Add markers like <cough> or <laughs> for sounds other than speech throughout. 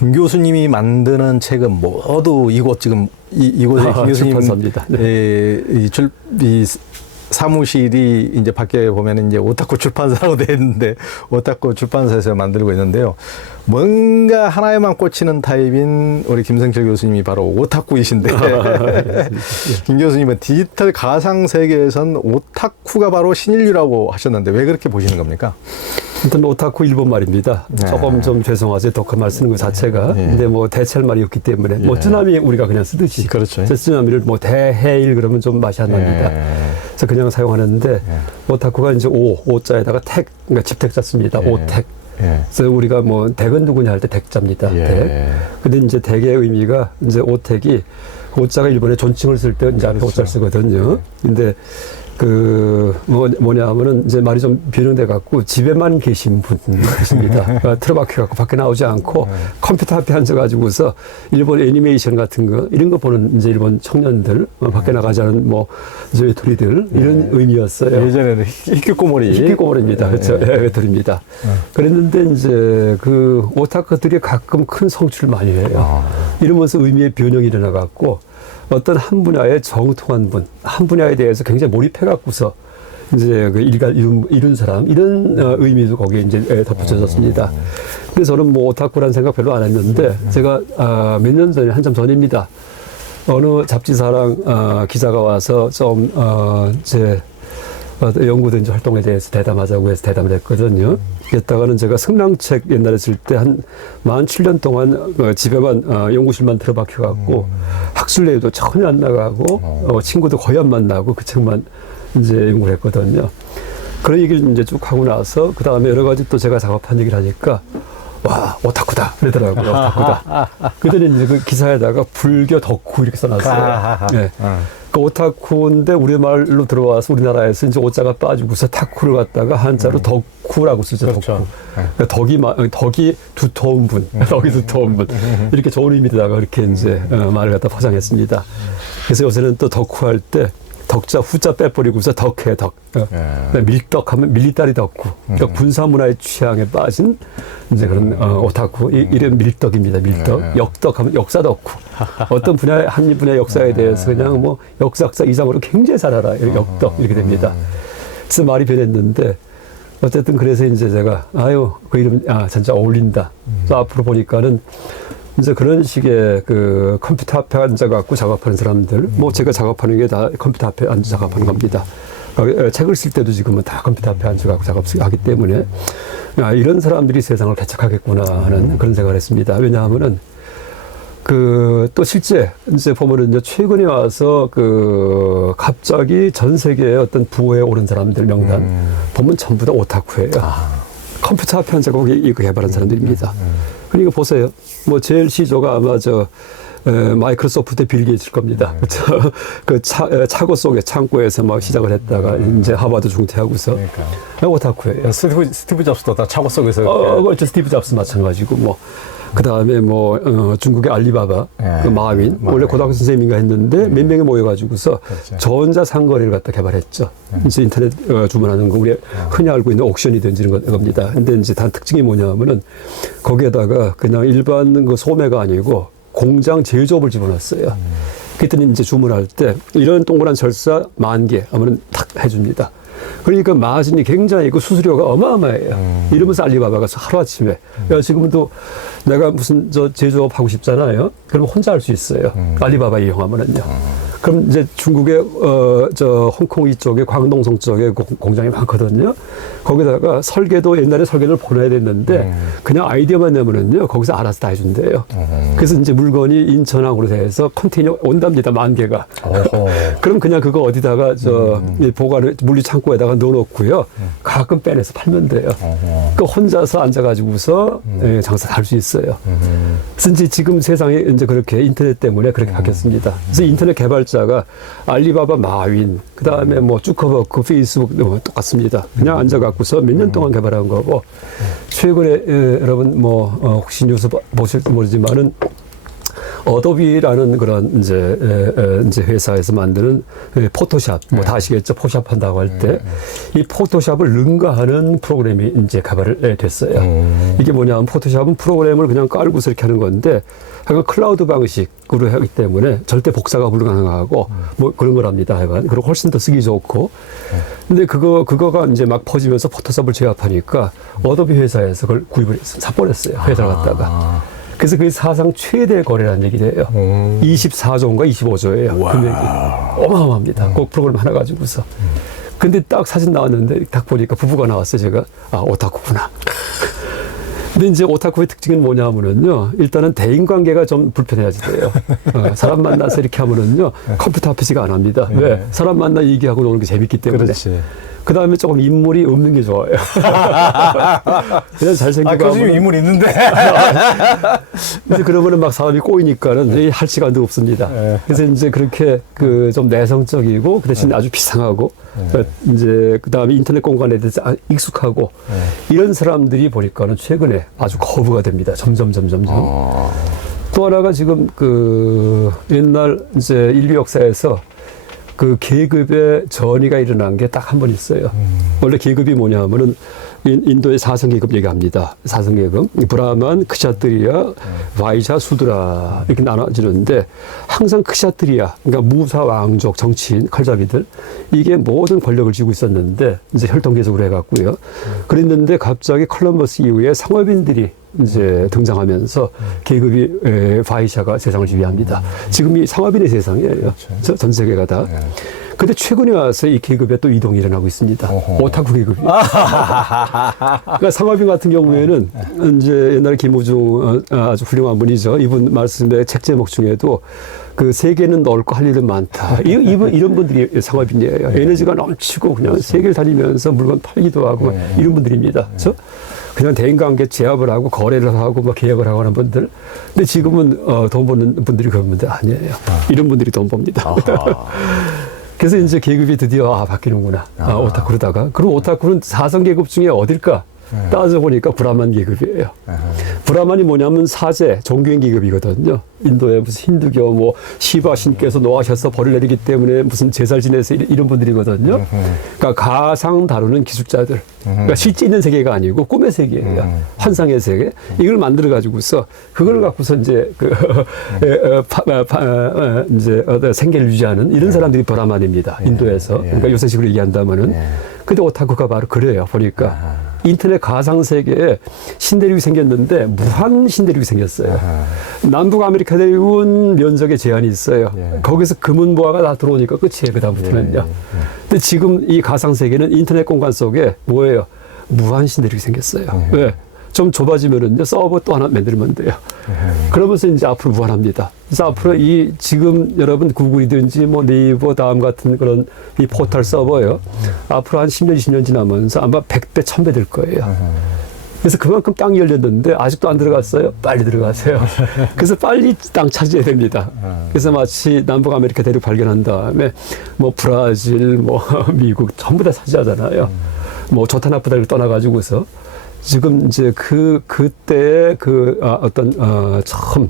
김 교수님이 만드는 책은 모두 이곳 지금 이, 이곳에 아, 김 교수님 출판사입니다. 네. 예, 이 출, 이 사무실이 이제 밖에 보면 이제 오타쿠 출판사로 <laughs> 되어 있는데 오타쿠 출판사에서 만들고 있는데요. 뭔가 하나에만 꽂히는 타입인 우리 김성철 교수님이 바로 오타쿠이신데 <laughs> 김 교수님은 디지털 가상 세계에선 오타쿠가 바로 신인류라고 하셨는데 왜 그렇게 보시는 겁니까? 아무튼 오타쿠 일본 말입니다. 네. 조금 좀 죄송하지 독한 말 쓰는 것 자체가. 네. 근데 뭐 대체할 말이 없기 때문에 뭐 예. 쯔나미 우리가 그냥 쓰듯이. 그렇죠. 저 쯔나미를 뭐 대해일 그러면 좀 맛이 안 납니다. 예. 그래서 그냥 사용하는데 오타쿠가 이제 오 오자에다가 택 그러니까 집택자 씁니다. 예. 오택. 예. 그래서 우리가 뭐 댁은 누구냐 할 때 댁자입니다. 예. 댁. 근데 이제 댁의 의미가 이제 오택이 오자가 일본에 존칭을 쓸 때 이제 앞에 그렇죠. 오자를 쓰거든요. 근데 그 뭐, 뭐냐 하면은 이제 말이 좀 변형돼 갖고 집에만 계신 분이십니다. <laughs> 그러니까 틀어박혀 갖고 밖에 나오지 않고 네. 컴퓨터 앞에 앉아 가지고서 일본 애니메이션 같은 거 이런 거 보는 이제 일본 청년들 어, 네. 밖에 나가지 않은 뭐 저희 둘이들 이런 의미였어요. 예전에는 히키코모리 히키코모리입니다. 그렇죠. 예. 예, 외톨입니다. 그랬는데 이제 그 오타쿠들이 가끔 큰 성취를 많이 해요. 아. 이러면서 의미의 변형이 일어나 갖고 어떤 한 분야에 정통한 분, 한 분야에 대해서 굉장히 몰입해 갖고서 이제 그 일가 이룬, 이룬 사람 이런 어, 의미도 거기에 이제 예, 덧붙여졌습니다. 그래서 저는 뭐 오타쿠라는 생각 별로 안 했는데 제가 아, 몇 년 전에 한참 전입니다. 어느 잡지사랑 어, 기자가 와서 좀 어제 어, 연구된 활동에 대해서 대담하자고 해서 대담을 했거든요. 그랬다가는 제가 승랑책 옛날에 쓸 때 한만 7년 동안 어, 집에만 어, 연구실만 들어박혀 갖고 학술 내에도 전혀 안 나가고 어, 친구도 거의 안 만나고 그 책만 이제 연구를 했거든요. 그런 얘기를 이제 쭉 하고 나서 그 다음에 여러 가지 또 제가 작업한 얘기를 하니까 와 오타쿠다 그러더라고요 오타쿠다. 그랬더니 이제 그 기사에다가 불교 덕후 이렇게 써놨어요. 아 하하. 네. 어. 그 오타쿠인데 우리말로 들어와서 우리나라에서 이제 오자가 빠지고서 타쿠를 갖다가 한자로 덕후라고 쓰죠. 음. 그렇죠. 덕후. 네. 그러니까 덕이 마- 덕이 두터운 분, 덕이 두터운 분 이렇게 좋은 의미로다가 이렇게 이제 어, 말을 갖다 포장했습니다. 그래서 요새는 또 덕후할 때 덕자 후자 빼버리고서 덕해 덕. 어. 예. 밀덕하면 밀리따리 덕후. 그러니까 군사 문화의 취향에 빠진 이제 그런 어, 오타쿠 이, 이런 밀덕입니다. 밀덕. 네. 역덕하면 역사 덕후. 어떤 분야 한 분야 역사에 대해서 그냥 뭐 역사학사 이상으로 굉장히 잘 알아. 요 역덕 이렇게 됩니다. 그래서 말이 변했는데 어쨌든 그래서 이제 제가 아유 그 이름 아 진짜 어울린다. 또 앞으로 보니까는 이제 그런 식의 그 컴퓨터 앞에 앉아 갖고 작업하는 사람들 뭐 제가 작업하는 게 다 컴퓨터 앞에 앉아 작업하는 겁니다. 어, 책을 쓸 때도 지금은 다 컴퓨터 앞에 앉아 갖고 작업하기 때문에 아, 이런 사람들이 세상을 개척하겠구나 하는 그런 생각을 했습니다. 왜냐하면은 그 또 실제 이제 보면은 이제 최근에 와서 그 갑자기 전 세계의 어떤 부호에 오른 사람들 명단 보면 전부 다 오타쿠예요. 컴퓨터 앞에 앉아 거기 이거 개발한 사람들입니다. 그러니까 보세요. 뭐 제일 시조가 아마 저 에, 마이크로소프트 빌 게이츠일 겁니다. <laughs> 저, 그 차, 에, 차고 속에 창고에서 막 시작을 했다가 이제 하버드 중퇴하고서 그러니까. 오타쿠예요. 스티브, 스티브 잡스도 다 차고 속에서 어, 이렇게 그렇죠. 스티브 잡스 마찬가지고 뭐. 그 다음에 뭐, 어, 중국의 알리바바, 예. 그 마윈, 마윈. 원래 고등학교 선생님인가 했는데 몇 명이 모여가지고서 그렇죠. 전자 상거래를 갖다 개발했죠. 이제 인터넷 어, 주문하는 거, 우리 흔히 알고 있는 옥션이 던지는 거- 겁니다. 근데 이제 단 특징이 뭐냐면은 거기에다가 그냥 일반 그 소매가 아니고 공장 제조업을 집어넣었어요. 그랬더니 이제 주문할 때 이런 동그란 절사 만개 하면은 탁 해줍니다. 그러니까 마진이 굉장히 그 수수료가 어마어마해요. 이러면서 알리바바가 하루아침에 야 지금은 또 내가 무슨 저 제조업 하고 싶잖아요. 그럼 혼자 할 수 있어요. 알리바바 이용하면은요. 그럼 이제 중국의 어 저 홍콩 이쪽에 광동성 쪽에 고- 공장이 많거든요. 거기다가 설계도 옛날에 설계를 보내야 됐는데 그냥 아이디어만 내면은요 거기서 알아서 다 해준대요. 그래서 이제 물건이 인천항으로 돼서 컨테이너 온답니다 만 개가. <laughs> 그럼 그냥 그거 어디다가 저이 보관을 물류 창고에다가 넣어놓고요. 가끔 빼내서 팔면 돼요. 그 혼자서 앉아가지고서 예, 장사 다할수 있어요. 그래서 이제 지금 세상이 이제 그렇게 인터넷 때문에 그렇게 바뀌었습니다. 그래서 인터넷 개발 자가 알리바바, 마윈, 그 다음에 뭐 쭈커버크, 페이스북 뭐 똑같습니다. 그냥 앉아갖고서 몇 년 동안 개발한 거고 최근에 예, 여러분 뭐 어, 혹시 뉴스 보- 보실지 모르지만은 어도비라는 그런 이제 에, 에, 이제 회사에서 만드는 에, 포토샵 뭐 다 아시겠죠 포샵 한다고 할 때 이 포토샵을 능가하는 프로그램이 이제 개발을 에, 됐어요. 이게 뭐냐면 포토샵은 프로그램을 그냥 깔고서 이렇게 하는 건데 하여간 클라우드 방식으로 하기 때문에 절대 복사가 불가능하고 뭐 그런 거랍니다. 하여간 그리고 훨씬 더 쓰기 좋고 근데 그거 그거가 이제 막 퍼지면서 포토샵을 제압하니까 어도비 회사에서 그걸 구입을 했어요. 삽본했어요. 회사를 갖다가. 그래서 그게 사상 최대 거래라는 얘기래요. 24조인가 25조예요. 금액이 어마어마합니다. 그 프로그램 하나 가지고서. 근데 딱 사진 나왔는데 딱 보니까 부부가 나왔어요. 제가 아 오타쿠구나. 근데 이제 오타쿠의 특징은 뭐냐면은요. 일단은 대인 관계가 좀 불편해야지 돼요. <laughs> 어, 사람 만나서 이렇게 하면은요. 컴퓨터 앞에서가 안 합니다. 왜? 사람 만나 얘기하고 노는 게 재밌기 때문에. 그렇지. 그 다음에 조금 인물이 없는 게 좋아요. <laughs> 그냥 잘생기고 아, 교수님 하면은 인물 있는데. <laughs> 이제 그러면은 막 사람이 꼬이니까는 이할 시간도 없습니다. 네. 그래서 이제 그렇게 그 좀 내성적이고 그 대신 아주 비상하고 그 이제 그 다음에 인터넷 공간에 대해서 아- 익숙하고 이런 사람들이 보니까는 최근에 아주 거부가 됩니다. 점점 점점 점. 또 하나가 지금 그 옛날 이제 인류 역사에서 그 계급의 전이가 일어난 게 딱 한 번 있어요. 원래 계급이 뭐냐면은 인- 인도의 사성 계급 얘기합니다. 사성 계급 브라만, 크샤트리아, 와이샤, 수드라 이렇게 나눠지는데 항상 크샤트리아 그러니까 무사 왕족 정치인 칼잡이들 이게 모든 권력을 쥐고 있었는데 이제 혈통 계속으로 해갖고요. 그랬는데 갑자기 컬럼버스 이후에 상업인들이 이제 등장하면서 계급이 에, 바이샤가 세상을 지배합니다. 지금 이 상업인의 세상이에요. 저- 전 세계가 다. 근데 최근에 와서 이 계급에 또 이동이 일어나고 있습니다. 어허. 오타쿠 계급이. <laughs> 그러니까 상업인 같은 경우에는 이제 옛날 김우중 어, 아주 훌륭한 분이죠. 이분 말씀의 책 제목 중에도 그 세계는 넓고 할 일은 많다. 이, 이분 이런 분들이 상업인이에요. 에너지가 넘치고 그냥 세계를 다니면서 물건 팔기도 하고 막 이런 분들입니다. 그렇죠? 그냥 대인관계 제압을 하고 거래를 하고 막 계약을 하고 하는 분들. 근데 지금은 어, 돈 버는 분들이 그런 분들 아니에요. 이런 분들이 돈 법니다. <laughs> 그래서 이제 계급이 드디어 아 바뀌는구나. 아, 오타쿠 그러다가 그럼 오타쿠는 사성 계급 중에 어딜까? 따져 보니까 브라만 계급이에요. 브라만이 뭐냐면 사제 종교인 계급이거든요. 인도에 무슨 힌두교 뭐 시바 신께서 노하셔서 벌을 내리기 때문에 무슨 제사를 지내서 이- 이런 분들이거든요. 그러니까 가상 다루는 기술자들. 그러니까 실제 있는 세계가 아니고 꿈의 세계예요. 환상의 세계. 이걸 만들어 가지고서 그걸 갖고서 이제 그 <laughs> 파, 어, 파, 어, 이제 생계를 유지하는 이런 사람들이 브라만입니다. 인도에서. 그러니까 요새식으로 얘기한다면은. 근데 오타쿠가 바로 그래요. 보니까. 인터넷 가상 세계에 신대륙이 생겼는데 무한 신대륙이 생겼어요. 남북 아메리카 대륙은 면적에 제한이 있어요. 예. 거기서 금은 보화가 다 들어오니까 끝이에요. 그 다음부터는요. 근데 지금 이 가상 세계는 인터넷 공간 속에 뭐예요? 무한 신대륙이 생겼어요. 왜? 좀 좁아지면은요 서버 또 하나 만들면 돼요. 그러면서 이제 앞으로 무한합니다. 그래서 앞으로 이 지금 여러분 구글이든지 뭐 네이버 다음 같은 그런 이 포털 서버요. 앞으로 한 10년, 20년 지나면서 아마 100배, 1000배 될 거예요. 그래서 그만큼 땅이 열렸는데 아직도 안 들어갔어요. 빨리 들어가세요. <laughs> 그래서 빨리 땅 차지해야 됩니다. 그래서 마치 남북 아메리카 대륙 발견한 다음에 뭐 브라질, 뭐 <laughs> 미국 전부 다 차지하잖아요. 뭐 좋다 나쁘다를 떠나가지고서 지금 이제 그 그때의 그 아, 어떤 어, 처음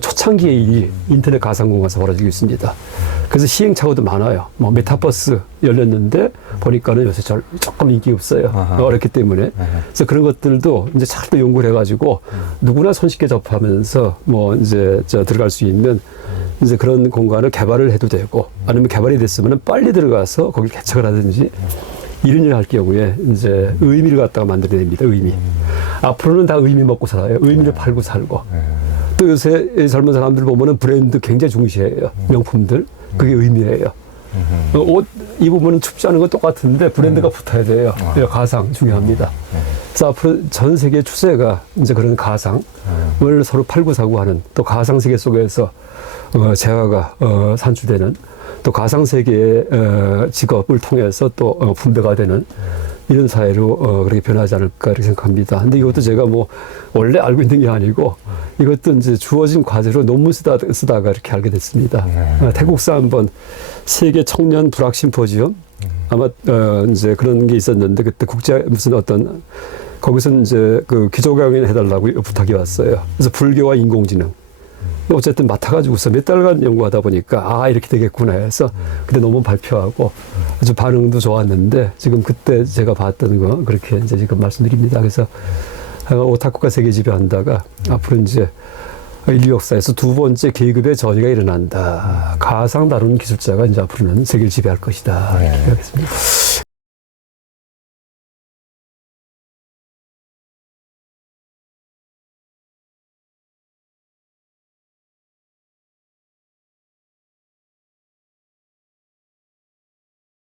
초창기의 일이 인터넷 가상공간에서 벌어지고 있습니다. 그래서 시행착오도 많아요. 뭐 메타버스 열렸는데 보니까는 요새 절, 조금 인기 없어요. 아하. 어렵기 때문에. 그래서 그런 것들도 이제 잘 또 연구를 해가지고 누구나 손쉽게 접하면서 뭐 이제 저 들어갈 수 있는 이제 그런 공간을 개발을 해도 되고 아니면 개발이 됐으면 빨리 들어가서 거기 개척을 하든지 이런 일을 할 경우에 이제 의미를 갖다가 만들어야 됩니다. 의미. 앞으로는 다 의미 먹고 살아요. 의미를 팔고 살고. 또 요새 이 젊은 사람들 보면은 브랜드 굉장히 중시해요. 명품들. 그게 의미예요. 어, 옷 입으면 춥지 않은 건 똑같은데 브랜드가 붙어야 돼요. 예, 가상 중요합니다. 그래서 앞으로 전 세계 추세가 이제 그런 가상을 서로 팔고 사고 하는 또 가상 세계 속에서 어, 재화가 어, 산출되는 또 가상 세계의 어, 직업을 통해서 또 어, 분배가 되는 이런 사회로 어, 그렇게 변하지 않을까 이렇게 생각합니다. 근데 이것도 제가 뭐 원래 알고 있는 게 아니고 이것도 이제 주어진 과제로 논문 쓰다, 쓰다가 이렇게 알게 됐습니다. 어, 태국사 한번 세계 청년 불학 심포지엄 아마 어, 이제 그런 게 있었는데 그때 국제 무슨 어떤 거기서 이제 그 기조 강연 해달라고 부탁이 왔어요. 그래서 불교와 인공지능 어쨌든 맡아가지고서 몇 달간 연구하다 보니까 아 이렇게 되겠구나 해서 그때 논문 발표하고 아주 반응도 좋았는데 지금 그때 제가 봤던 거 그렇게 이제 지금 말씀드립니다. 그래서 아, 오타쿠가 세계 지배한다가 앞으로 이제 인류 역사에서 두 번째 계급의 전이가 일어난다. 가상 다루는 기술자가 이제 앞으로는 세계를 지배할 것이다. 이렇게 하겠습니다.